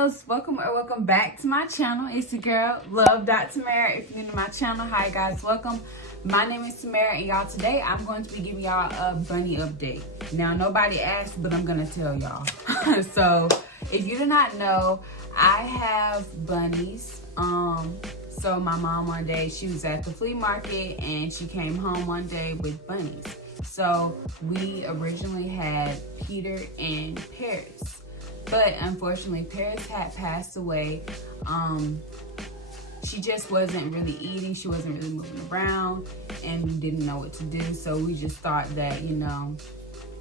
loves, welcome back to my channel. It's your girl Tamera. If you're new to my channel, hi guys, welcome. My name is Tamera, and y'all, today I'm going to be giving y'all a bunny update. Now, nobody asked, but I'm gonna tell y'all. So if you do not know, I have bunnies. So my mom one day, she was at the flea market and she came home one day with bunnies. So we originally had Peter and Paris, but unfortunately Paris had passed away. She just wasn't really eating, she wasn't really moving around, and we didn't know what to do. So we just thought that, you know,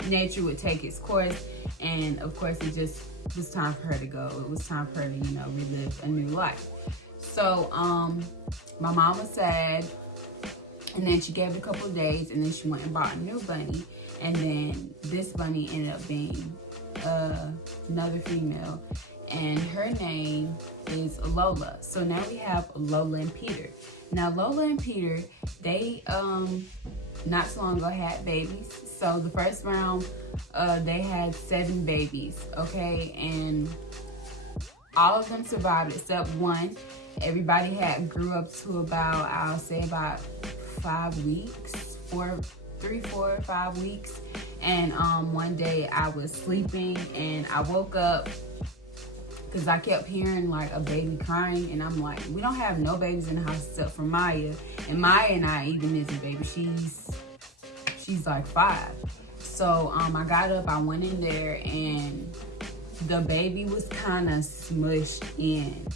nature would take its course, and of course it just was time for her to go. It was time for her to, you know, relive a new life. So my mom was sad, and then she gave it a couple of days, and then she went and bought a new bunny, and then this bunny ended up being another female, and her name is Lola. So now we have Lola and Peter. Now Lola and Peter, they not so long ago had babies. So the first round, they had 7 babies, okay, and all of them survived except one. Everybody had grew up to about, I'll say about 5 weeks, 3, 4, 5 weeks. And one day I was sleeping and I woke up because I kept hearing like a baby crying, and I'm like, we don't have no babies in the house except for Maya, and Maya and I even is a baby. She's like 5. So I got up, I went in there, and the baby was kind of smushed in.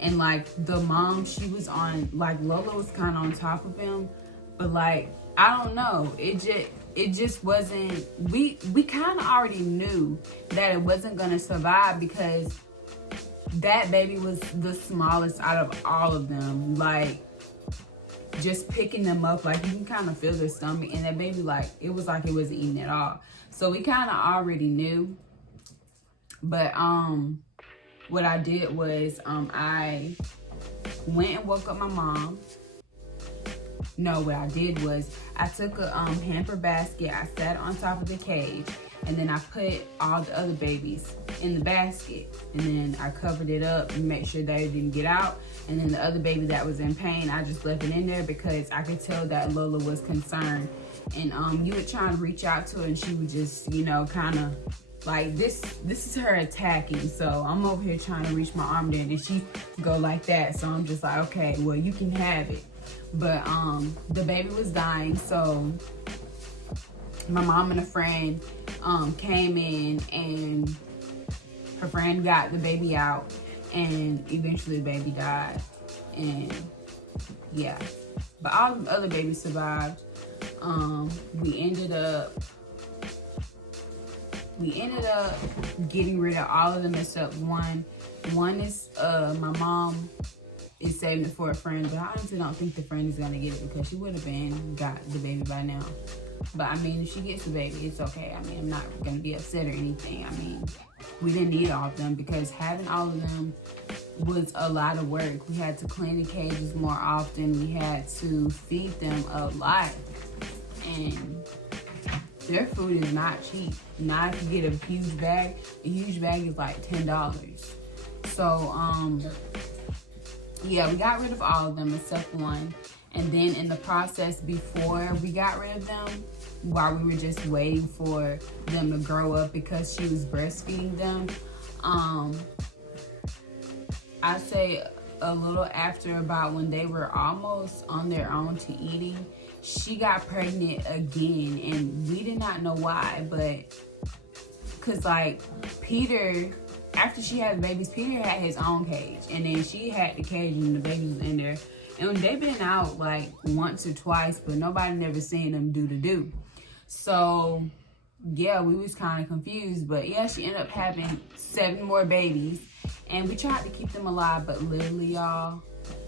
And like the mom, she was on, like Lola was kind of on top of him, but like, I don't know, it just wasn't, we kind of already knew that it wasn't gonna survive because that baby was the smallest out of all of them. Like, just picking them up, like you can kind of feel their stomach, and that baby, like it wasn't eating at all. So we kind of already knew. But what I did was I went and woke up my mom. No, what I did was I took a hamper basket, I sat on top of the cage, and then I put all the other babies in the basket, and then I covered it up and make sure they didn't get out. And then the other baby that was in pain, I just left it in there because I could tell that Lola was concerned. And you would try to reach out to her, and she would just, you know, kind of like this is her attacking. So I'm over here trying to reach my arm there, and she go like that. So I'm just like, okay, well, you can have it. But the baby was dying, so my mom and a friend came in, and her friend got the baby out, and eventually the baby died. And yeah, but all the other babies survived. We ended up getting rid of all of them except one. One is my mom is saving it for a friend, but I honestly don't think the friend is gonna get it because she would have got the baby by now. But I mean, if she gets the baby, it's okay. I mean, I'm not gonna be upset or anything. I mean, we didn't need all of them because having all of them was a lot of work. We had to clean the cages more often. We had to feed them a lot, and their food is not cheap. Not if you get a huge bag. A huge bag is like $10. So yeah, we got rid of all of them except one. And then in the process, before we got rid of them, while we were just waiting for them to grow up because she was breastfeeding them, I'd say a little after about when they were almost on their own to eating, she got pregnant again, and we did not know why, but because like Peter, after she had babies, Peter had his own cage, and then she had the cage and the baby was in there. And they've been out like once or twice, but nobody never seen them do. So yeah, we was kind of confused, but yeah, she ended up having 7 more babies, and we tried to keep them alive, but literally, y'all,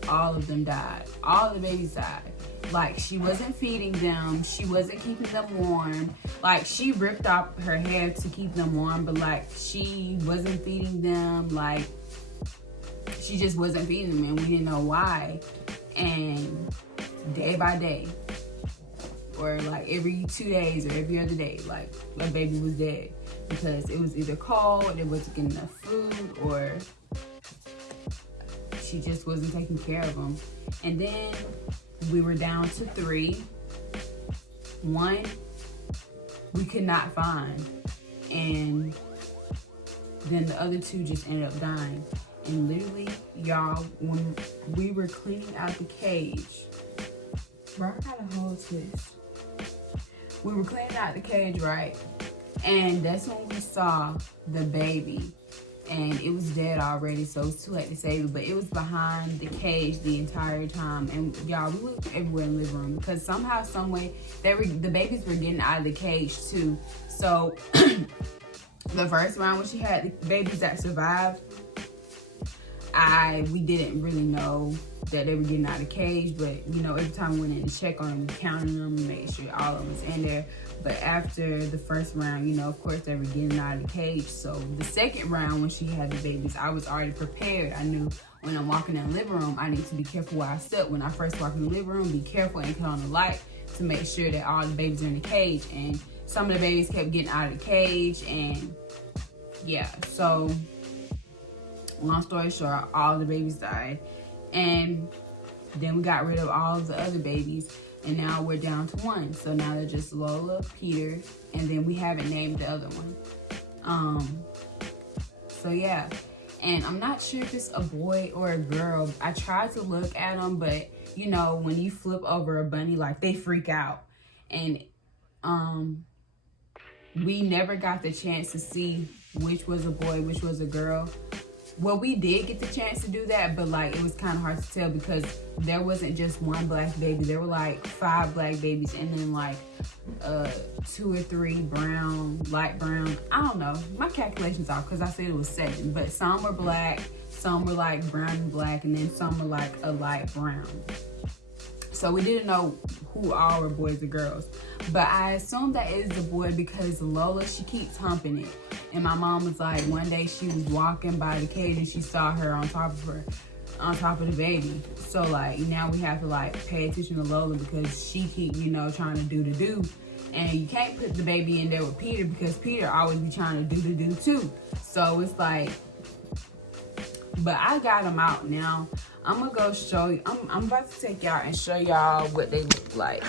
all of them died. All the babies died. Like, she wasn't feeding them, she wasn't keeping them warm. Like, she ripped off her hair to keep them warm, but like, she wasn't feeding them. Like, she just wasn't feeding them, and we didn't know why. And day by day, or like every 2 days or every other day, like, a baby was dead. because it was either cold, it wasn't getting enough food, or she just wasn't taking care of them. And then we were down to 3. 1 we could not find, and then the other 2 just ended up dying. And literally, y'all, when we were cleaning out the cage, bro, I gotta hold this. We were cleaning out the cage, right? And that's when we saw the baby. And it was dead already, so it was too late to save it. But it was behind the cage the entire time. And y'all, we looked everywhere in the living room because somehow, some way, the babies were getting out of the cage too. So the first round when she had the babies that survived, we didn't really know that they were getting out of the cage, but you know, every time we went in to check on them, we counted them, made sure all of them was in there. But after the first round, you know, of course they were getting out of the cage. So the second round, when she had the babies, I was already prepared. I knew when I'm walking in the living room, I need to be careful where I step. When I first walk in the living room, be careful and cut on the light to make sure that all the babies are in the cage. And some of the babies kept getting out of the cage, and yeah, so long story short, all the babies died. And then we got rid of all of the other babies, and now we're down to 1. So now they're just Lola, Peter, and then we haven't named the other one. So yeah, and I'm not sure if it's a boy or a girl. I tried to look at them, but you know, when you flip over a bunny, like, they freak out. And we never got the chance to see which was a boy, which was a girl. Well, we did get the chance to do that, but like, it was kind of hard to tell because there wasn't just 1 black baby. There were like 5 black babies, and then like 2 or 3 brown, light brown. I don't know. My calculations off because I said it was 7, but some were black, some were like brown and black, and then some were like a light brown. So we didn't know who all were boys or girls. But I assume that it is a boy because Lola, she keeps humping it. And my mom was like, one day she was walking by the cage and she saw her on top of the baby. So like, now we have to like pay attention to Lola because she keep, you know, trying to do the do. And you can't put the baby in there with Peter because Peter always be trying to do the do too. So it's like, but I got them out now. I'm gonna go show you. I'm about to take y'all and show y'all what they look like.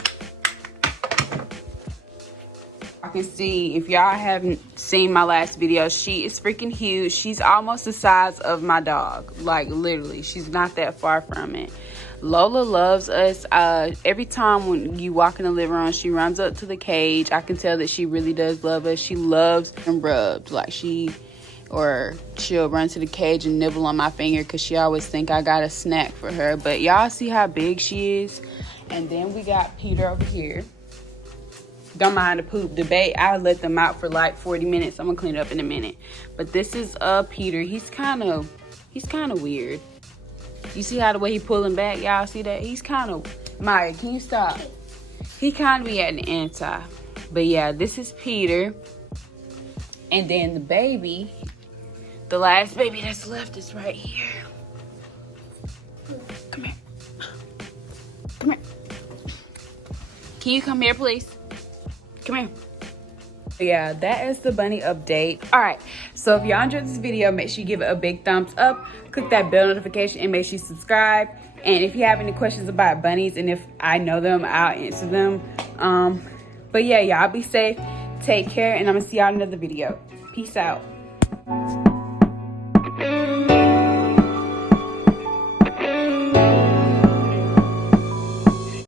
I can see, if y'all haven't seen my last video, she is freaking huge. She's almost the size of my dog. Like, literally, she's not that far from it. Lola loves us. Every time when you walk in the living room, she runs up to the cage. I can tell that she really does love us. She loves and rubs. Like, she'll run to the cage and nibble on my finger because she always think I got a snack for her. But y'all see how big she is. And then we got Peter over here. Don't mind the poop debate. I'll let them out for like 40 minutes. I'm gonna clean it up in a minute. But this is Peter. He's kind of weird. You see how the way he pulling back? Y'all see that? He's kind of, Maya, can you stop? He kind of be at the anti. But yeah, this is Peter. And then the baby, the last baby that's left is right here. Come here. Come here. Can you come here, please? Come here. Yeah, that is the bunny update. All right, so if y'all enjoyed this video, make sure you give it a big thumbs up, click that bell notification, and make sure you subscribe. And if you have any questions about bunnies, and if I know them, I'll answer them. But yeah, y'all be safe, take care, and I'm gonna see y'all in another video. Peace out.